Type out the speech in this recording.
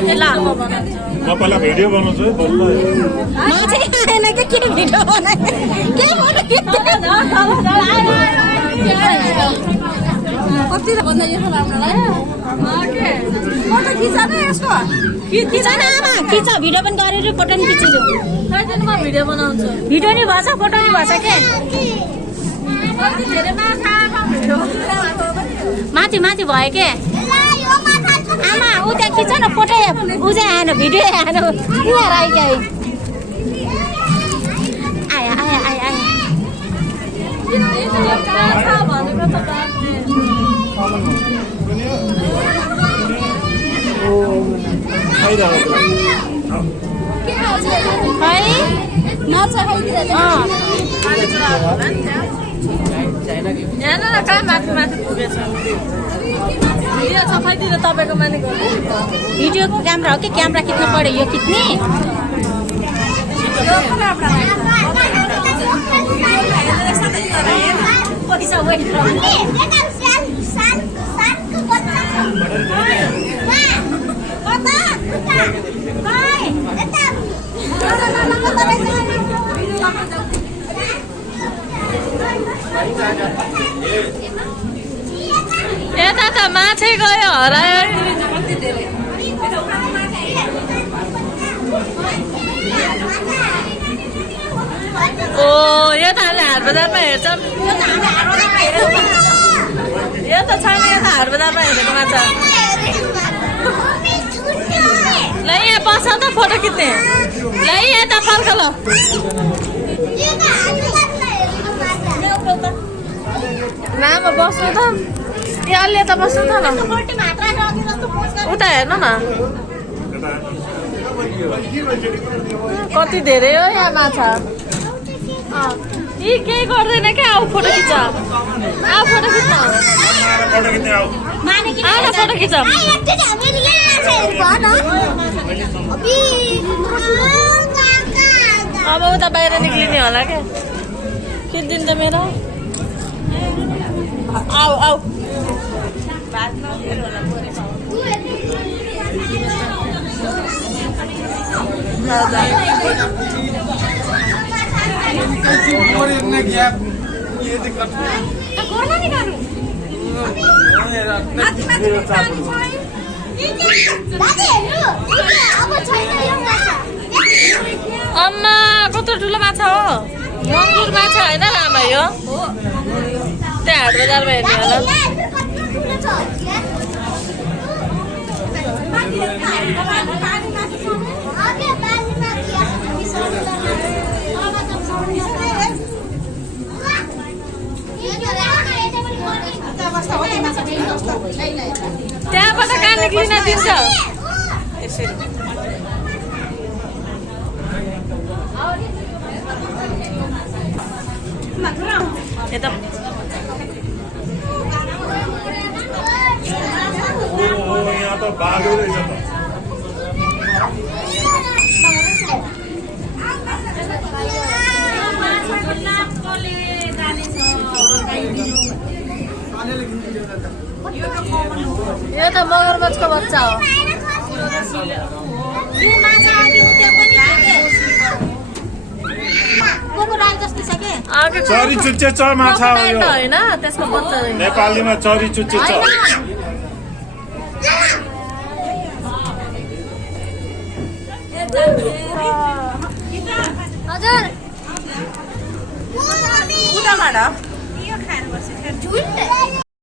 ल म पहिला भिडियो बनाउँछु है बल्ल मान्छे आएन के भिडियो बनाए कति भन्दा यो राम्रोलाई फोटो खिचाने यसको खिचाने आमा खिच भिडियो पनि गरेर फोटो नि खिचिदियो म भिडियो बनाउँछु भिडियो नि भएछ फोटो नि भएछ के माथि माथि भयो के आमा ऊ त्यहाँ खिच न फोटो ऊ चाहिँ आएन भिडियो आएन यहाँ आइक्यो आया आया आया आया यहाँ कहाँ माथि माथि पुगेछ भिडियो सफाइतिर तपाईँको मानेको भिडियो क्यामेरा हो कि क्यामेरा खिच्नु पऱ्यो यो खिच्ने यता त माछै गयो हरायो ओ यो त हामीले हाट बजारमा हेर्छौँ यो त छैन यो त हाट बजारमा हेरेको माछा ल यहाँ बस त फोटो खिच्ने ल यता फर्क ल नाम बस्नु त अलि यता बस्नु त ल उता हेर्नु न कति धेरै हो यहाँ माछा यी केही गर्दैन क्या आऊ फोटो खिच आऊ फोटो खिच्न फोटो खिच अब उता बाहिर निक्लिने होला क्या खिचिदिन्छ मेरो आऊ आऊ अम्मा कस्तो ठुलो माछा हो मङ्गुर माछा होइन आमा यो त्यहाँ हाट बजारमा हेर्ने होला त्यहाँबाट कहाँ निक्लिन दिन्छ यसरी यता यहाँ त बाघै रहेछ त यो त मगरमच्छको बच्चा हो चरी चुच्चे च माछा हो यो होइन त्यसको बच्चा नेपालीमा चरी चुच्चे च हजुर उताबाट